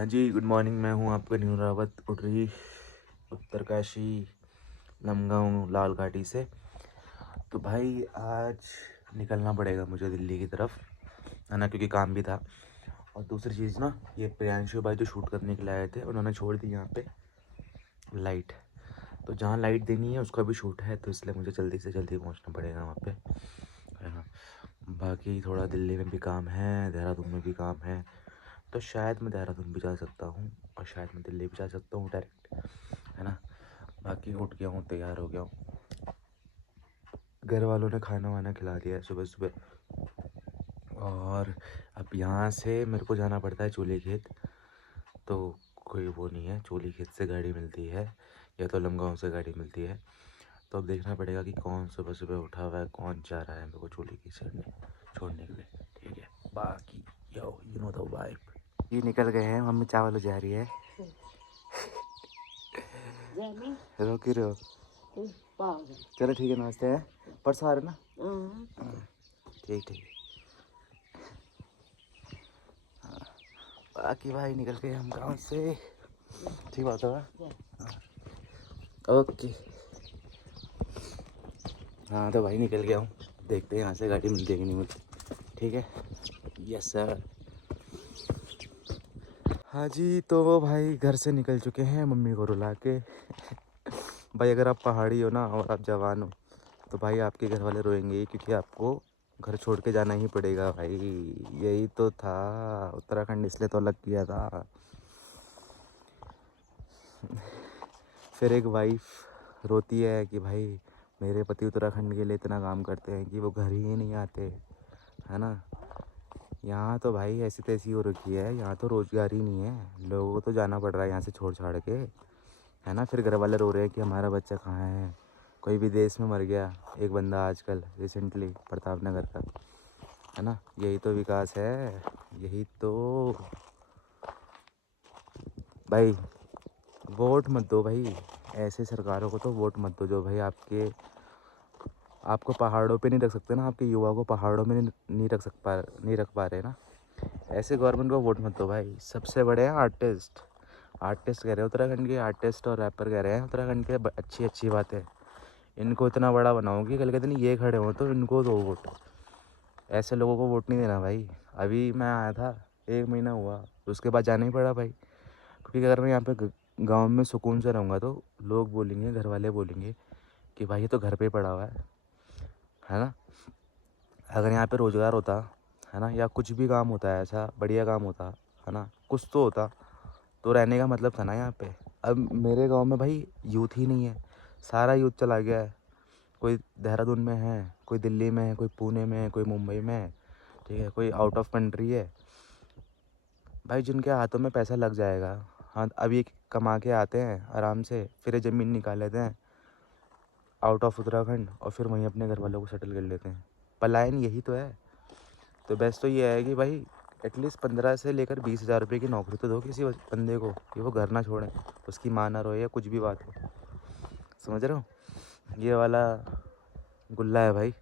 हाँ जी, good morning. मैं हूँ आपका न्यू रावत उडरी, उत्तरकाशी, लमगांव, लाल घाटी से। तो भाई आज निकलना पड़ेगा मुझे दिल्ली की तरफ, है ना, क्योंकि काम भी था। और दूसरी चीज़ ना, ये प्रियांशु भाई जो शूट करने के लिए आए थे, उन्होंने छोड़ दी यहाँ पे लाइट। तो जहाँ लाइट देनी है उसका भी शूट है, तो इसलिए मुझे जल्दी से जल्दी पहुँचना पड़ेगा वहाँ पे, है ना। बाकी थोड़ा दिल्ली में भी काम है, देहरादून में भी काम है। तो शायद मैं देहरादून भी जा सकता हूँ और शायद मैं दिल्ली भी जा सकता हूँ डायरेक्ट, है ना। बाकी उठ गया हूँ, तैयार हो गया हूँ। घर वालों ने खाना वाना खिला दिया है सुबह सुबह। और अब यहाँ से मेरे को जाना पड़ता है चोली खेत। तो कोई वो नहीं है, चोली खेत से गाड़ी मिलती है या तो लमगांव से गाड़ी मिलती है। तो अब देखना पड़ेगा कि कौन सुबह सुबह उठा हुआ है, कौन जा रहा है मेरे को चोली खेत छोड़ने के लिए, ठीक है। बाकी यू नो द वाइब। ये निकल गए हैं, मम्मी चावल जा रही है। रोक ही रहे हो? चलो ठीक है, नमस्ते हैं। परसों आ रहे ना? ठीक ठीक। बाकी भाई निकल गए हम गाँव से, ठीक बात होगा। ओके। हाँ तो भाई निकल गया हूँ, देखते हैं यहाँ से गाड़ी मिलती है कि नहीं मिलती, ठीक है। Yes sir. हाँ जी, तो भाई घर से निकल चुके हैं मम्मी को रुला के। भाई अगर आप पहाड़ी हो ना और आप जवान हो तो भाई आपके घर वाले रोएंगे ही, क्योंकि आपको घर छोड़ के जाना ही पड़ेगा भाई। यही तो था, उत्तराखंड इसलिए तो अलग किया था। फिर एक वाइफ रोती है कि भाई मेरे पति उत्तराखंड के लिए इतना काम करते हैं कि वो घर ही नहीं आते, है ना। यहाँ तो भाई ऐसी तैसी हो रखी है, यहाँ तो रोज़गार ही नहीं है, लोगों को तो जाना पड़ रहा है यहाँ से छोड़ छाड़ के, है ना। फिर घर वाले रो रहे हैं कि हमारा बच्चा कहाँ है, कोई विदेश में मर गया एक बंदा आजकल रिसेंटली प्रताप नगर का, है ना। यही तो विकास है, यही तो। भाई वोट मत दो भाई, ऐसे सरकारों को तो वोट मत दो जो भाई आपको पहाड़ों पे नहीं रख सकते ना, आपके युवा को पहाड़ों में नहीं रख पा रहे ना। ऐसे गवर्नमेंट को वोट मत दो भाई। सबसे बड़े हैं आर्टिस्ट, आर्टिस्ट कह रहे हैं उत्तराखंड के, आर्टिस्ट और रैपर कह रहे हैं उत्तराखंड के, अच्छी अच्छी बात है। इनको इतना बड़ा बनाओ कि कल के दिन ये खड़े हों तो इनको दो वोट। ऐसे लोगों को वोट नहीं देना भाई। अभी मैं आया था, 1 महीना हुआ, उसके बाद जाना ही पड़ा भाई। क्योंकि अगर मैं यहाँ पे गांव में सुकून से रहूँगा तो लोग बोलेंगे, घर वाले बोलेंगे कि भाई ये तो घर पे पड़ा हुआ है ना। अगर यहाँ पे रोज़गार होता, है ना, या कुछ भी काम होता है ऐसा बढ़िया काम होता, है ना, कुछ तो होता तो रहने का मतलब था ना यहाँ पे। अब मेरे गांव में भाई यूथ ही नहीं है, सारा यूथ चला गया है। कोई देहरादून में है, कोई दिल्ली में है, कोई पुणे में है, कोई मुंबई में है, ठीक है, कोई आउट ऑफ कंट्री है। भाई जिनके हाथों में पैसा लग जाएगा, हाँ अभी कमा के आते हैं आराम से, फिर ये ज़मीन निकाल लेते हैं आउट ऑफ उत्तराखंड और फिर वहीं अपने घर वालों को सेटल कर लेते हैं। पलायन यही तो है। तो बेस्ट तो ये है कि भाई एटलीस्ट 15 से लेकर 20 हज़ार रुपये की नौकरी तो दो किसी बंदे को, कि वो घर ना छोड़े, उसकी माँ ना रोए या कुछ भी बात हो। समझ रहे हो, ये वाला गुल्ला है भाई,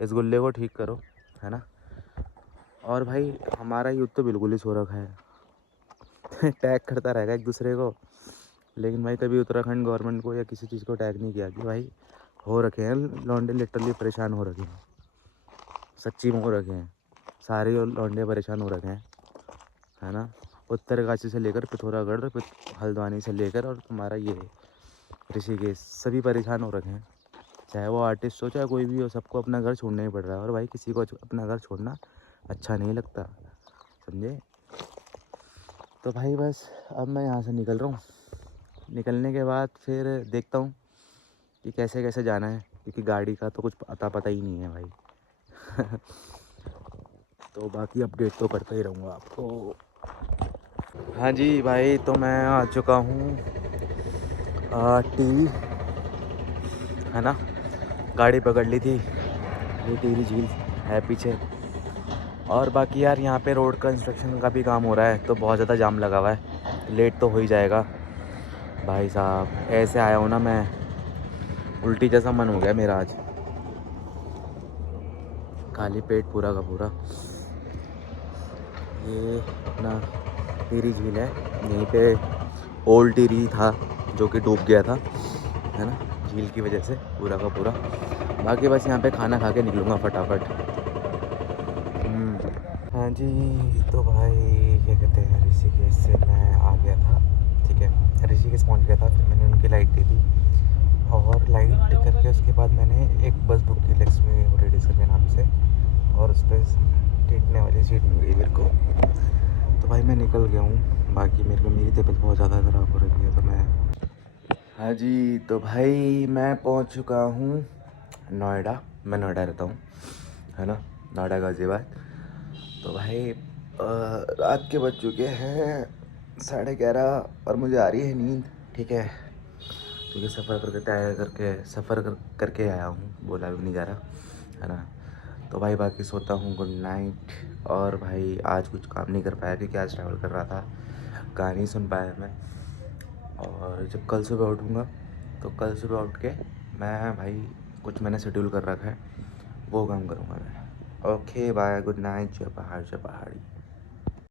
इस गुल्ले को ठीक करो, है ना। और भाई हमारा यूथ तो बिल्कुल ही सो रखा है। टैग करता रहेगा एक दूसरे को, लेकिन भाई कभी उत्तराखंड गवर्नमेंट को या किसी चीज़ को टैग नहीं किया कि भाई हो रखे हैं लौंडे, लिटरली परेशान हो रखे हैं, सच्ची में हो रखे हैं, सारे लौंडे परेशान हो रखे हैं, है ना। उत्तरकाशी से लेकर पिथौरागढ़, हल्द्वानी से लेकर और तुम्हारा ये ऋषिकेश, सभी परेशान हो रखे हैं। चाहे वो आर्टिस्ट हो चाहे कोई भी हो, सबको अपना घर छोड़ना ही पड़ रहा है। और भाई किसी को अपना घर छोड़ना अच्छा नहीं लगता, समझे। तो भाई बस अब मैं यहाँ से निकल रहा हूँ। निकलने के बाद फिर देखता हूँ कि कैसे कैसे जाना है, क्योंकि गाड़ी का तो कुछ पता ही नहीं है भाई। तो बाकी अपडेट तो करता ही रहूँगा आपको। हाँ जी भाई, तो मैं आ चुका हूँ टीवी, है ना। गाड़ी पकड़ ली थी, ये टिहरी झील है पीछे। और बाकी यार यहाँ पे रोड कंस्ट्रक्शन का भी काम हो रहा है, तो बहुत ज़्यादा जाम लगा हुआ है, लेट तो हो ही जाएगा। भाई साहब ऐसे आया हूँ ना मैं, उल्टी जैसा मन हो गया मेरा आज, खाली पेट पूरा का पूरा। ये अपना टिहरी झील है, यहीं पे ओल्ड टिहरी था जो कि डूब गया था, है ना, झील की वजह से पूरा का पूरा। बाकी बस यहाँ पे खाना खा के निकलूँगा फटाफट। हाँ जी, तो भाई क्या कहते हैं, ऋषिकेश से मैं आ गया था, ठीक है, ऋषिकेश पहुँच गया था। फिर मैंने उनकी लाइट दी थी, और लाइट करके उसके बाद मैंने एक बस बुक की लक्ष्मी रेडी सर के नाम से, और उस पर टिकने वाली सीट मिल गई मेरे को। तो भाई मैं निकल गया हूँ। बाकी मेरे को मेरी तबीयत बहुत ज़्यादा ख़राब हो रही है, तो मैं, हाँ जी, तो भाई मैं पहुँच चुका हूँ नोएडा। मैं नोएडा रहता हूँ, है ना, नोएडा गाज़ियाबाद। तो भाई रात के बज चुके हैं 11:30 और मुझे आ रही है नींद, ठीक है, क्योंकि सफ़र करके आया हूँ, बोला भी नहीं जा रहा, है ना। तो भाई बाकी सोता हूँ, गुड नाइट। और भाई आज कुछ काम नहीं कर पाया क्योंकि आज ट्रैवल कर रहा था, गाने नहीं सुन पाया मैं। और जब कल सुबह उठूँगा तो कल सुबह उठ के मैं भाई कुछ मैंने शेड्यूल कर रखा है, वो काम करूँगा मैं। ओके बाय, गुड नाइट, जय पहाड़ जय पहाड़ी।